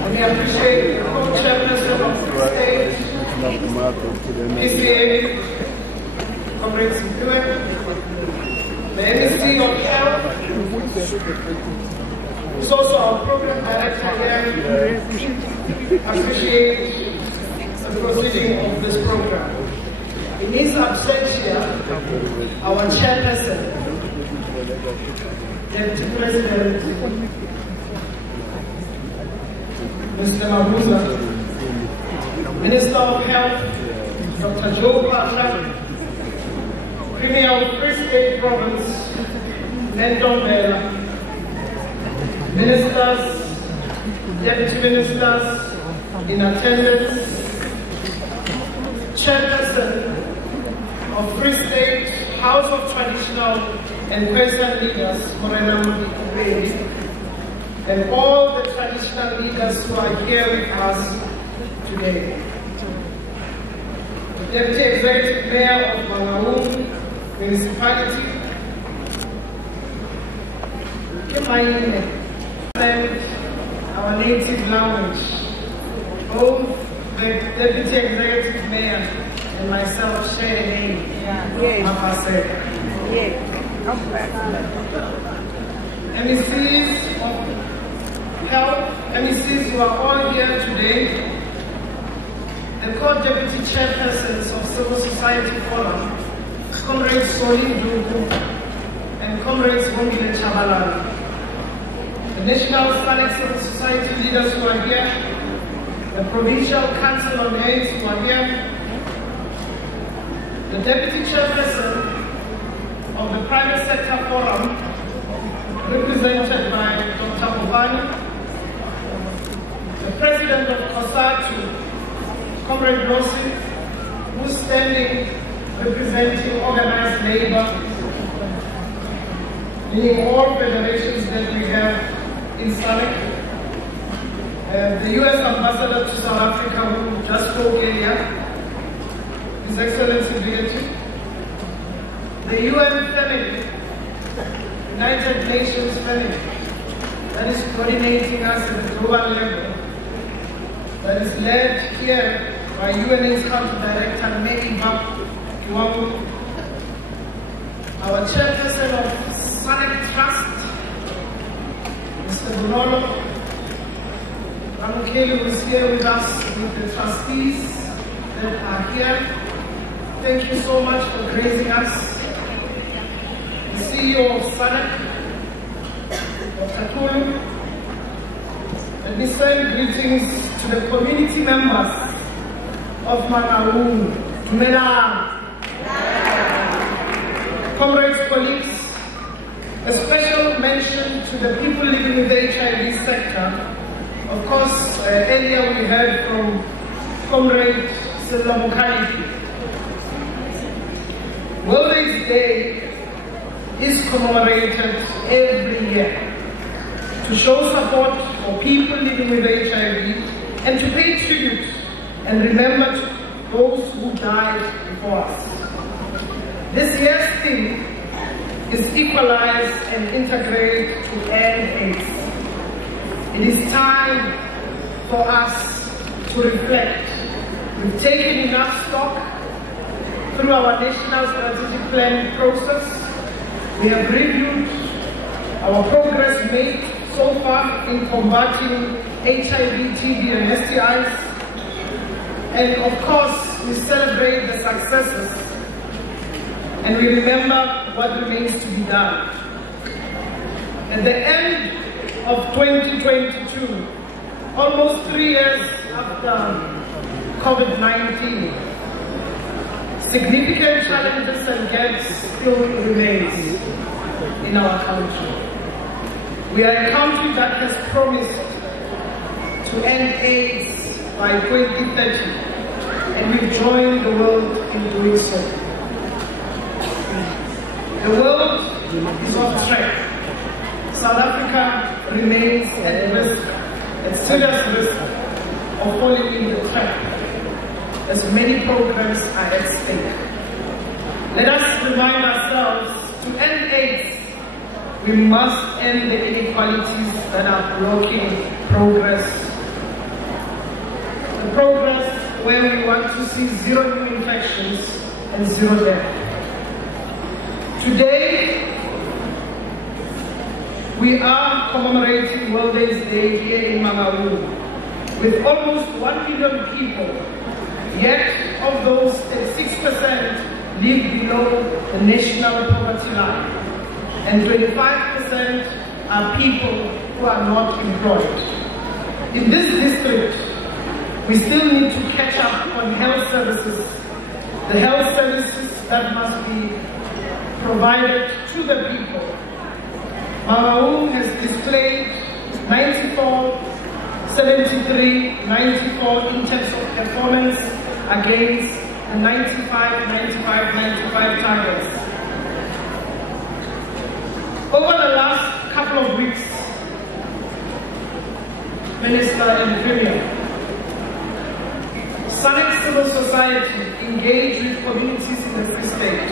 And we appreciate the Co-Chairperson of the state, PCA, Comrade Sipiwe, the MEC of Health, who's also our Program Director here. Appreciate the proceeding of this program. In his absentia, our Chairperson, Deputy President, Mr. Mabuza, Minister of Health, Dr. Joe Pasha, Premier of Free State Province, Nenton Bela, Ministers, Deputy Ministers in attendance, Chairperson of Free State, House of Traditional and Peasant Leaders, Morena Mubeli, and all the traditional leaders who are here with us today. The Deputy Executive Mayor of Mangaung Municipality, our native language, both the Deputy Executive Mayor and myself share a name, Mapaseka. MECs of Health, MECs who are all here today, the Co-Deputy Chairpersons of Civil Society Forum, Comrades Solin Dugu and Comrades Wongile Chabalala, the National SANAC Civil Society leaders who are here, the Provincial Council on AIDS who are here, the Deputy Chairperson of the Private Sector Forum, represented by Dr. Mubani, the President of COSATU, Comrade Rossi, who's standing representing organized labor, meaning all federations that we have in SANAC, the US Ambassador to South Africa, who just spoke earlier, His Excellency Vigeti, the UN family, United Nations family, that is coordinating us at the global level, that is led here by UNA's Country Director, Meiva Kiwamu, our Chairperson of SANAC Trust, Mr. Bonolo Ramukeli, who is here with us, with the trustees that are here. Thank you so much for gracing us. The CEO of SANAC, Dr. Tulu. Let me send greetings to the community members of Mangaung. Comrades, colleagues, a special mention to the people living with the HIV sector. Of course, earlier we heard from Comrade Silla Mukhaliki. World AIDS Day is commemorated every year to show support for people living with HIV and to pay tribute and remember those who died before us. This year's theme is equalize and integrate to end AIDS. It is time for us to reflect. We've taken enough stock through our national strategic planning process. We have reviewed our progress made so far in combating HIV, TB, and STIs. And of course, we celebrate the successes and we remember what remains to be done. At the end of 2022, almost 3 years after COVID-19, significant challenges and gaps still remain in our country. We are a country that has promised to end AIDS by 2030, and we've joined the world in doing so. The world is off track. South Africa remains at risk, at serious risk of falling in the trap, as many programs are at stake. Let us remind ourselves, to end AIDS, we must end the inequalities that are blocking progress. The progress where we want to see 0 new infections and 0 death. Today, we are commemorating World AIDS Day here in Mangaung with almost 1 million people, yet of those 6% live below the national poverty line, and 25% are people who are not employed. In this district, we still need to catch up on health services, the health services that must be provided to the people. Mangaung has displayed 94, 73, 94 in terms of performance against the 95, 95, 95 targets. Over the last couple of weeks, Minister and Premier, SANAC civil society engaged with communities in the Free State,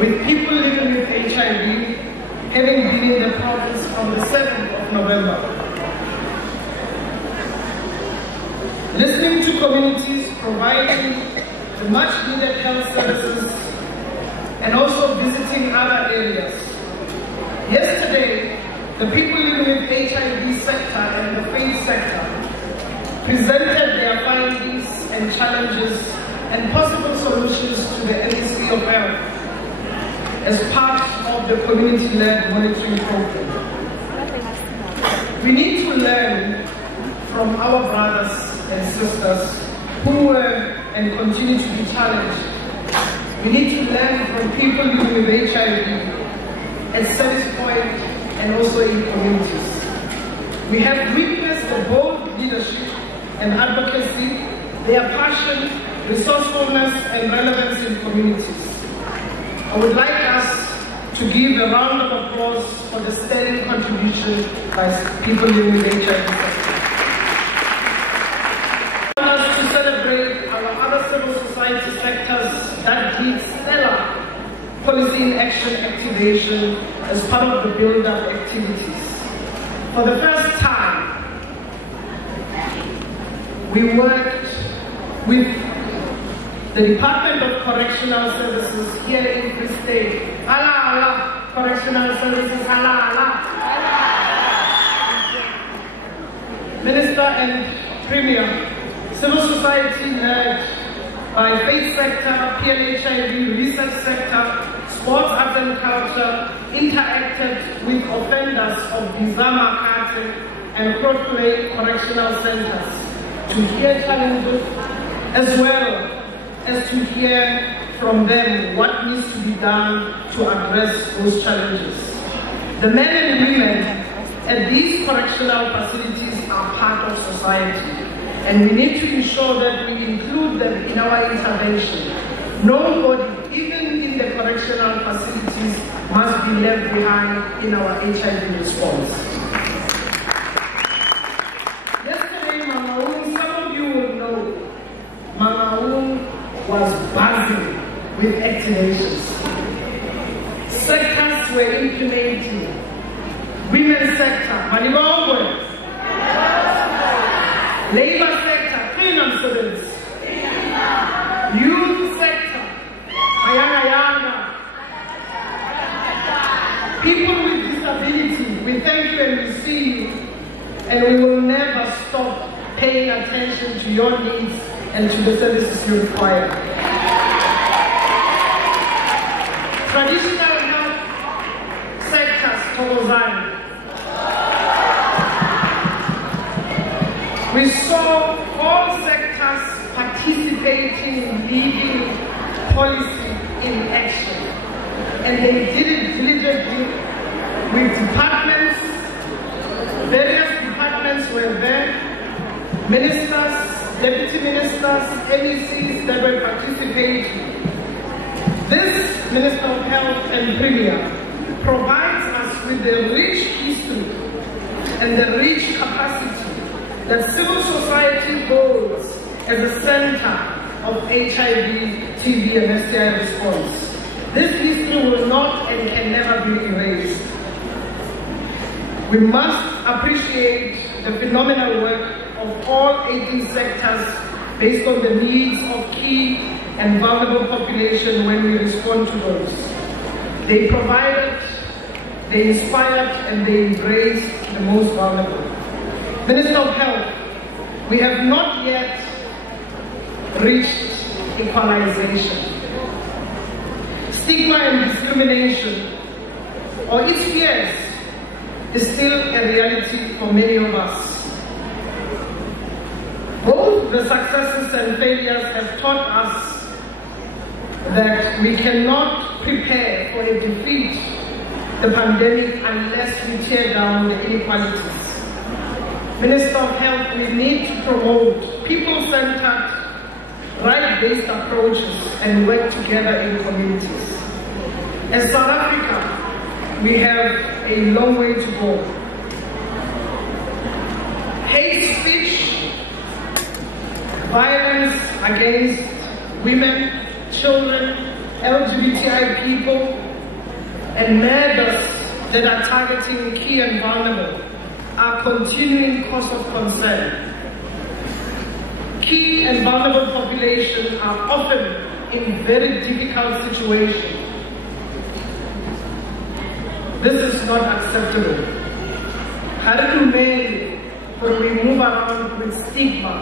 with people living with HIV, having been in the province from the 7th of November. Listening to communities, providing the much needed health services, and also visiting other areas. Yesterday, the people living with HIV sector and the faith sector presented their findings and challenges and possible solutions to the Ministry of Health as part of the community-led monitoring program. We need to learn from our brothers and sisters who were and continue to be challenged. We need to learn from people living with HIV at service point and also in communities. We have witnessed the bold leadership and advocacy, their passion, resourcefulness, and relevance in communities. I would like us to give a round of applause for the sterling contribution by people living with HIV. I want us to celebrate our other civil society sectors that did stellar policy in action activation as part of the build-up activities. For the first time, we worked with the Department of Correctional Services here in Free State. Allah, Allah, Correctional Services, Allah, Allah. Minister and Premier, civil society led by faith sector, PLHIV, research sector, sports, arts and culture, interacted with offenders of Bizama, Kate, and Crossway correctional centers to hear challenges as well as to hear from them what needs to be done to address those challenges. The men and women at these correctional facilities are part of society, and we need to ensure that we include them in our intervention. Nobody, even in the correctional facilities, must be left behind in our HIV response. Yesterday, Mangaung, some of you will know, Mangaung was buzzing with activations. Sectors were implementing. Women's sector, Malibongwe. Labor sector, freedom students. Youth sector, Ayana Yanga. People with disability, we thank you and we see you, and we will never stop paying attention to your needs and to the services you require. Traditional health sectors, Togozani. We saw all sectors participating in leading policy in action, and they did it diligently with departments. Various departments were there, ministers, deputy ministers, MECs that were participating. This Minister of Health and Premier provides us with the rich history and the rich capacity that civil society goals as the center of HIV, TB, and STI response. This history will not and can never be erased. We must appreciate the phenomenal work of all 18 sectors based on the needs of key and vulnerable population when we respond to those. They provided, they inspired, and they embraced the most vulnerable. Minister of Health, we have not yet reached equalization. Stigma and discrimination, or its fears, is still a reality for many of us. Both the successes and failures have taught us that we cannot prepare for a defeat the pandemic unless we tear down the inequalities. Minister of Health, we need to promote people-centered, right-based approaches and work together in communities. As South Africa, we have a long way to go. Hate speech, violence against women, children, LGBTI people, and murders that are targeting key and vulnerable are continuing cause of concern. Key and vulnerable populations are often in very difficult situations. This is not acceptable. When we move around with stigma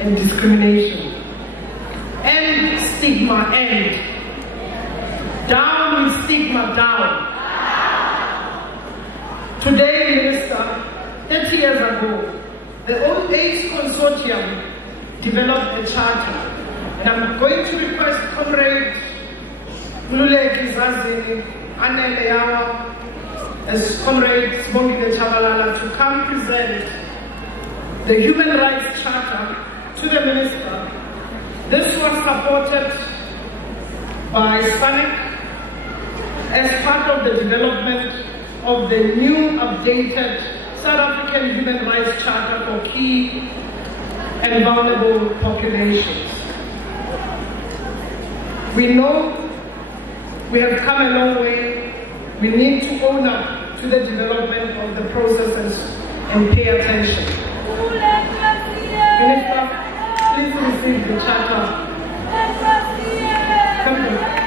and discrimination. End stigma, end. Down with stigma, down. Today, Minister, 30 years ago, the Old AIDS Consortium developed a charter. And I'm going to request Comrade Luleki Zazini, Anele Yawa, as Comrade Sibongile Chabalala to come present the Human Rights Charter to the Minister. This was supported by SANAC as part of the development of the new updated South African Human Rights Charter for key and vulnerable populations. We know we have come a long way. We need to own up to the development of the processes and pay attention. Minister, please receive the charter. Come here.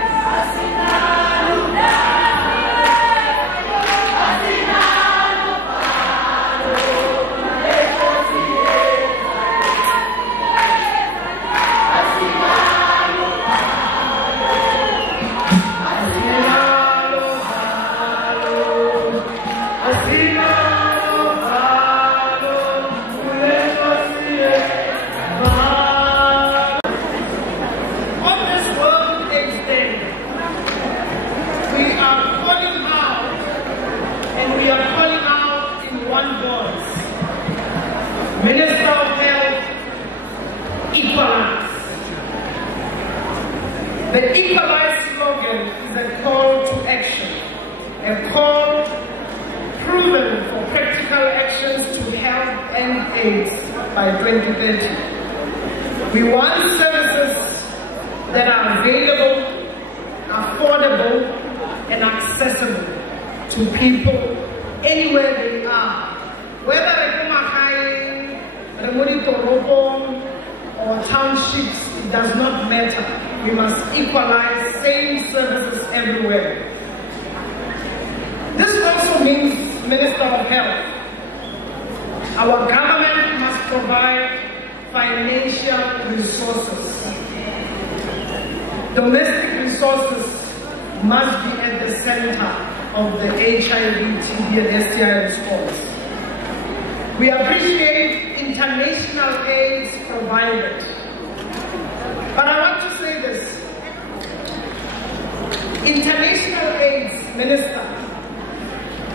Minister of Health, equalize. The equalize slogan is a call to action, a call proven for practical actions to help end AIDS by 2030. We want services that are available, affordable, and accessible to people anywhere they are, whether or townships, it does not matter. We must equalize same services everywhere. This also means, Minister of Health, our government must provide financial resources. Domestic resources must be at the center of the HIV, TB, and STI response. We appreciate international aid provided. But I want to say this. International aid, Minister,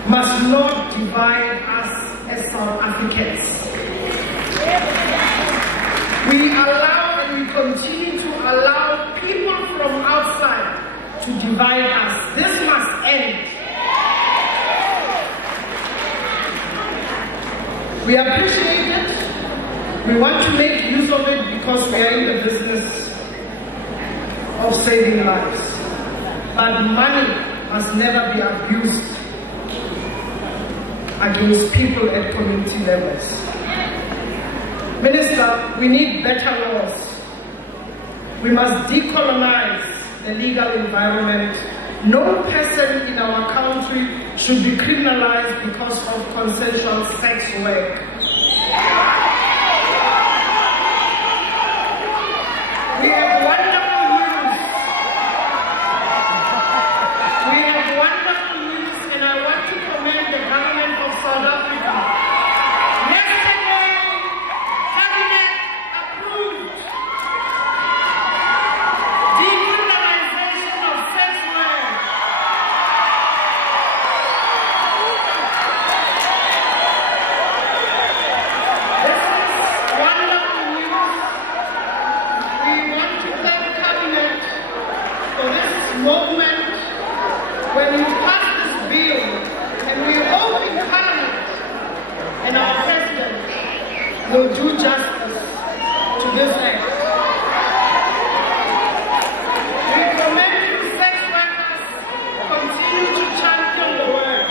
must not divide us as South Africans. We allow and we continue to allow people from outside to divide us. This must end. We appreciate it, We want to make use of it because we are in the business of saving lives. But money must never be abused against people at community levels. Minister, we need better laws. We must decolonize the legal environment. No person in our country should be criminalized because of consensual sex work. We have wonderful news. We have wonderful news, and I want to commend the government of South Africa. Yesterday, Cabinet approved decriminalization of sex work. This is wonderful news. We want to thank Cabinet for this movement. When you pass this bill, and we hope in Parliament and our President will do justice to this act. We commend you, sex workers, continue to champion the work.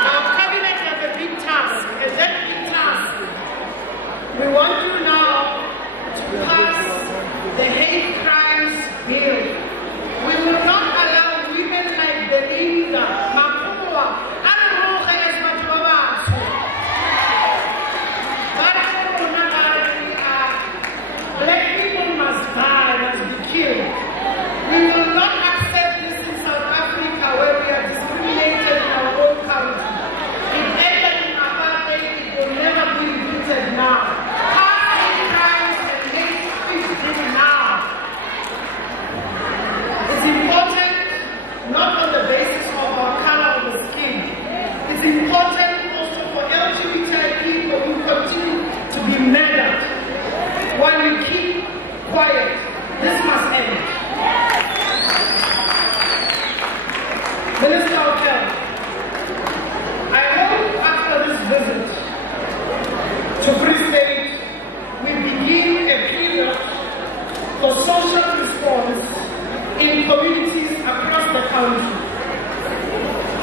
Now, Cabinet has a big task, and that big task, we want you now to pass the hate crimes bill. We will not allow women like Belinda, Makua, and Roja as Matwabas. But black people must die, must be killed. We will not accept this in South Africa where we are discriminated in our own country. It ended in apartheid, it will never be repeated now. Hate crimes and hate speech this now. It's important not on the basis of our color of the skin. It's important also for LGBTI people who continue to be murdered while we keep quiet. This must end. Minister of Health, I hope after this visit to Free State, we begin a period for social response in communities across the country.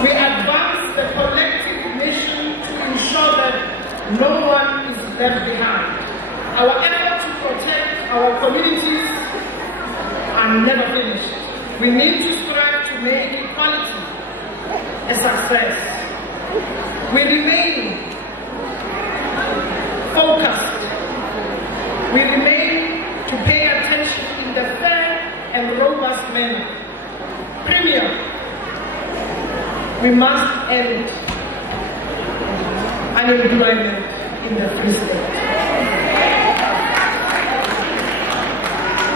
We advance the collective mission to ensure that no one is left behind. Our efforts to protect our communities are never finished. We need to strive to make equality a success. We remain focused. We remain to pay attention in the fair and robust manner. Premier, we must end unemployment in the Free State.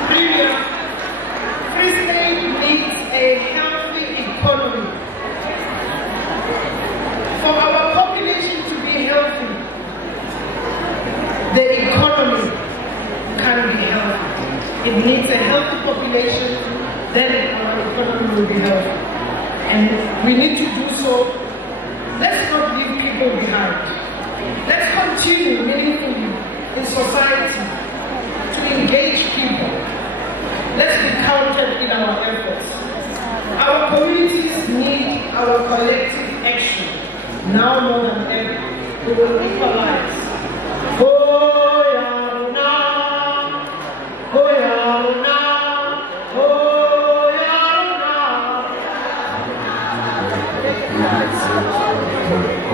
Premier, Free State needs a healthy economy. For our population to be healthy, the economy can be healthy. It needs a healthy population, then our economy will be healthy. And we need to do so. Let's not leave people behind. Let's continue meaningfully in society to engage people. Let's be counted in our efforts. Our communities need our collective action. Now more than ever, we will equalize.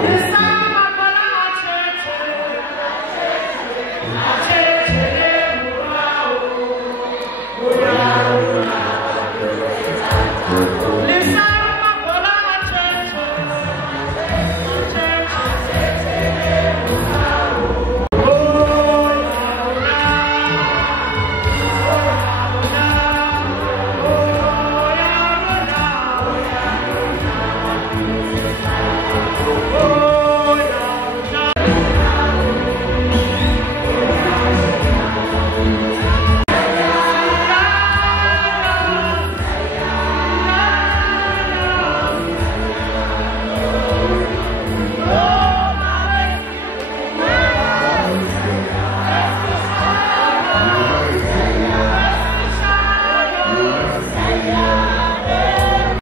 This time I'm gonna